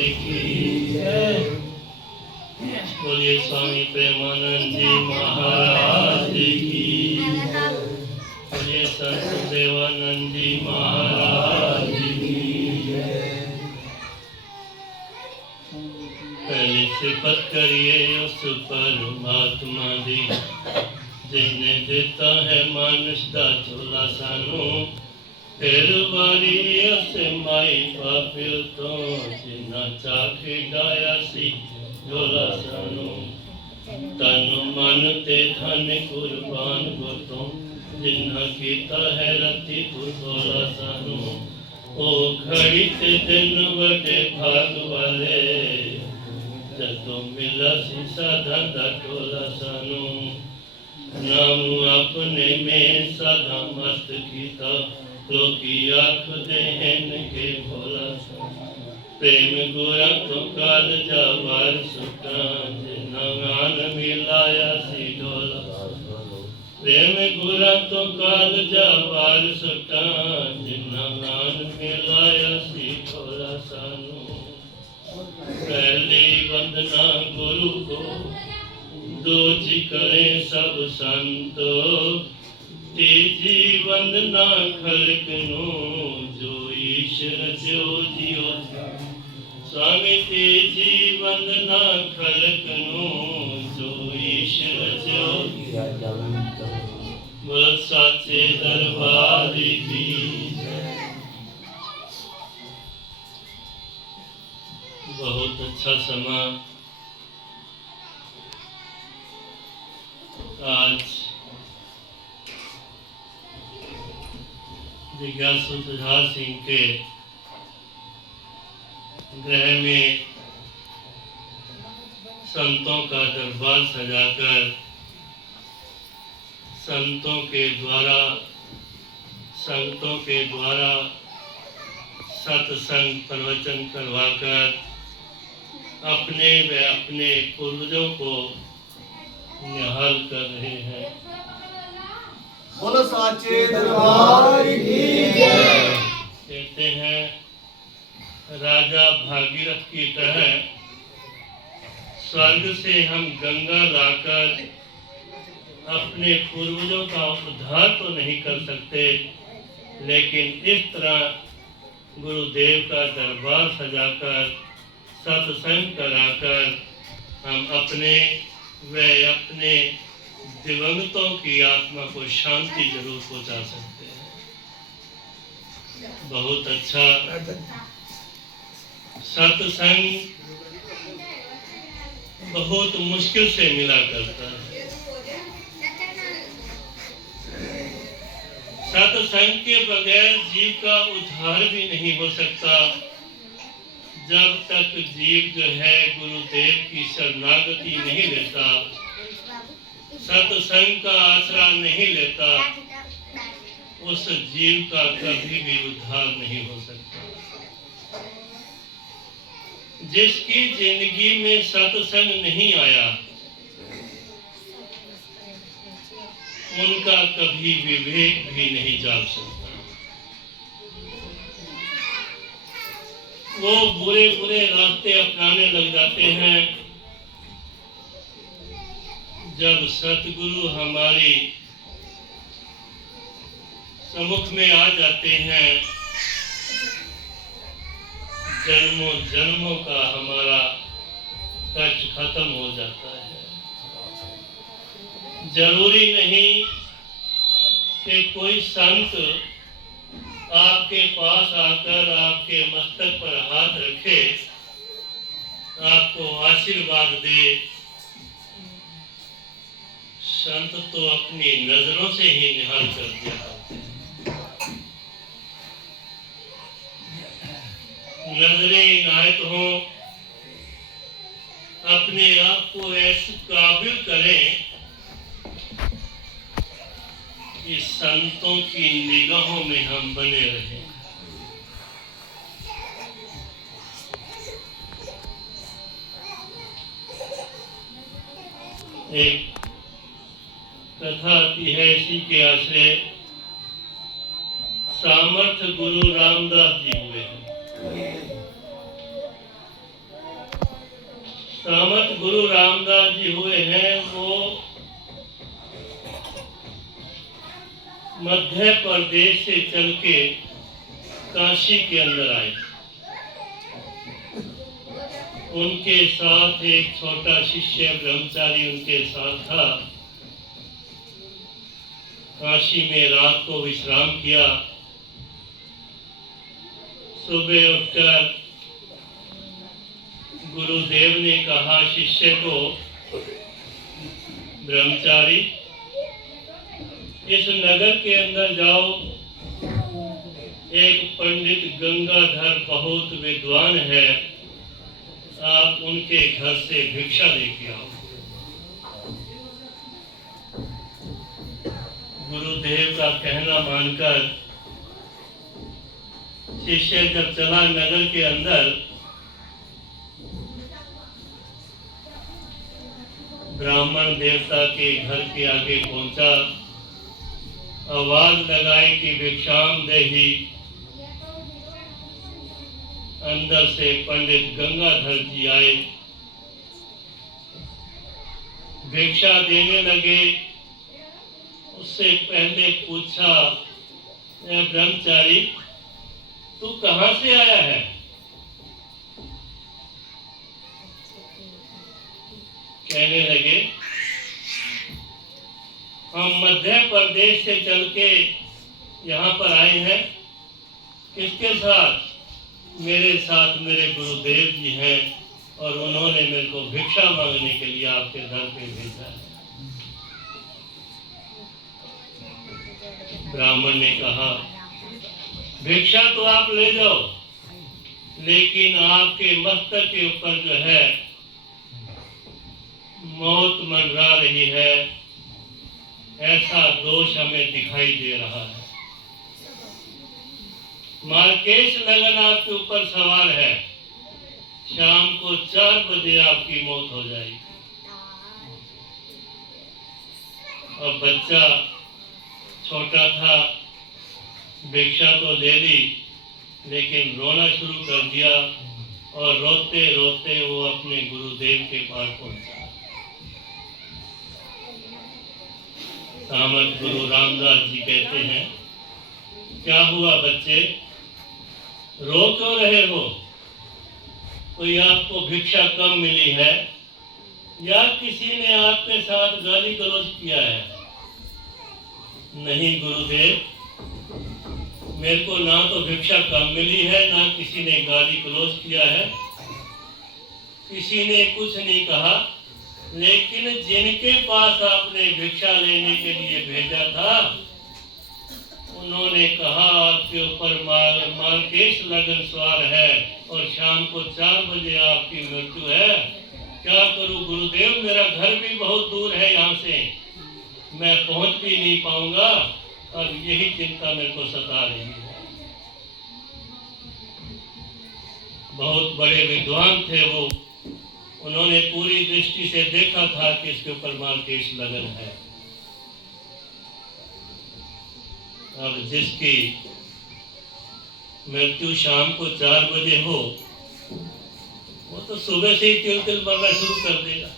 की जय। बोलिए स्वामी प्रेमानंद जी महाराज की। बोलिए संत देवानंद जी महाराज की। पहले सिफत करिए उस परमात्मा दी जिन्हें देता है मानुष दा झोला सानू। फिर वारी अस माई पापियो तो जिन्ना चाखे डाया सी झोला सानू। तन मन ते धन कुर्बान गुरतों जिन्ना कीता है रति झोला सानू। ओ घड़ी ते दिन वडे भाग वाले जदों मिला सी साधा दा टोला सानू। नाम अपने में साधा मस्त कीता लोकी आखदे हैं के भोला सानू। प्रेम गुरा तो काल जावार सुटा जिन्ना गान मिलाया सी डोला सानू। प्रेम गुरा तो काल जावार सुटा जिन्ना गान मिलाया सी डोला सानू। पहली वंदना गुरु को दूजी करे सब संतो। तीजी वंदना खलक नो जो ईश्वर जो जियो। स्वामी तीजी वंदना खलक नो जो ईश्वर जो। बोल साचे दरबार की। बहुत अच्छा समा आज जिज्ञासु सुधार सिंह के गृह में संतों का दरबार सजाकर संतों के द्वारा सत्संग प्रवचन करवाकर अपने व अपने पूर्वजों को निहाल कर रहे हैं। बोलो साचे दरबार की जय। कहते हैं राजा भागीरथ की तरह स्वर्ग से हम गंगा लाकर अपने पूर्वजों का उद्धार तो नहीं कर सकते, लेकिन इस तरह गुरुदेव का दरबार सजाकर सत्संग कराकर हम अपने व अपने दिवंगतों की आत्मा को शांति जरूर पहुंचा सकते हैं। बहुत अच्छा सत्संग बहुत मुश्किल से मिला करता है। सत्संग के बगैर जीव का उद्धार भी नहीं हो सकता। जब तक जीव जो है गुरुदेव की शरणागति नहीं लेता, सत्संग का आसरा नहीं लेता, उस जीव का कभी भी उद्धार नहीं हो सकता। जिसकी जिंदगी में सत्संग नहीं आया, उनका कभी विवेक भी नहीं जाग सकता। वो बुरे बुरे रास्ते अपनाने लग जाते हैं। जब सतगुरु हमारी सम्मुख में आ जाते हैं, जन्मों जन्मों का हमारा कष्ट खत्म हो जाता है। जरूरी नहीं कि कोई संत आपके पास आकर आपके मस्तक पर हाथ रखे, आपको आशीर्वाद दे। संत तो अपनी नजरों से ही निहाल कर दिया करते हैं। नजरें इनायत हो, अपने आप को ऐसे काबिल करें कि संतों की निगाहों में हम बने रहें। एक कथा आती है इसी के आश्रय। सामर्थ गुरु रामदास जी हुए हैं। सामत गुरु रामदास जी हुए हैं, वो मध्य प्रदेश से चल के काशी के अंदर आए। उनके साथ एक छोटा शिष्य ब्रह्मचारी उनके साथ था। काशी में रात को विश्राम किया। सुबह उठकर गुरुदेव ने कहा शिष्य को, ब्रह्मचारी इस नगर के अंदर जाओ, एक पंडित गंगाधर बहुत विद्वान है, आप उनके घर से भिक्षा लेके आओ। गुरुदेव का कहना मानकर शिष्य जब चला नगर के अंदर, ब्राह्मण देवता के घर के आगे पहुंचा, आवाज लगाई कि भिक्षाम देहि। अंदर से पंडित गंगाधर जी आए, भिक्षा देने लगे। उससे पहले पूछा, ब्रह्मचारी तू कहां से आया है? कहने लगे, हम मध्य प्रदेश से चल के यहाँ पर आए हैं। किसके साथ? मेरे साथ मेरे गुरुदेव जी हैं और उन्होंने मेरे को भिक्षा मांगने के लिए आपके घर पे भेजा है। ब्राह्मण ने कहा, भिक्षा तो आप ले जाओ, लेकिन आपके मस्तक के ऊपर जो है मौत मंडरा रही है, ऐसा दोष हमें दिखाई दे रहा है। मार्केश लगन आपके ऊपर सवार है, शाम को 4 बजे आपकी मौत हो जाएगी। और बच्चा छोटा था, भिक्षा तो ले ली, लेकिन रोना शुरू कर दिया और रोते रोते वो अपने गुरुदेव के पास पहुंचा। सामत गुरु रामदास जी कहते हैं, क्या हुआ बच्चे, रो क्यों रहे हो? कोई आपको भिक्षा कम मिली है या किसी ने आपके साथ गाली गलौज किया है? नहीं गुरुदेव, मेरे को ना तो भिक्षा कम मिली है, ना किसी ने गाली गलौज किया है, किसी ने कुछ नहीं कहा, लेकिन जिनके पास आपने भिक्षा लेने के लिए भेजा था, उन्होंने कहा आपके ऊपर मार्केश लगन सवार है और शाम को 4 बजे आपकी मृत्यु है। क्या करूं गुरुदेव, मेरा घर भी बहुत दूर है यहाँ से, मैं पहुंच भी नहीं पाऊंगा और यही चिंता मेरे को सता रही है। बहुत बड़े विद्वान थे वो, उन्होंने पूरी दृष्टि से देखा था कि इसके ऊपर मार्केश लगन है। अब जिसकी मृत्यु शाम को 4 बजे हो, वो तो सुबह से ही तिल तिल मरना शुरू कर देगा।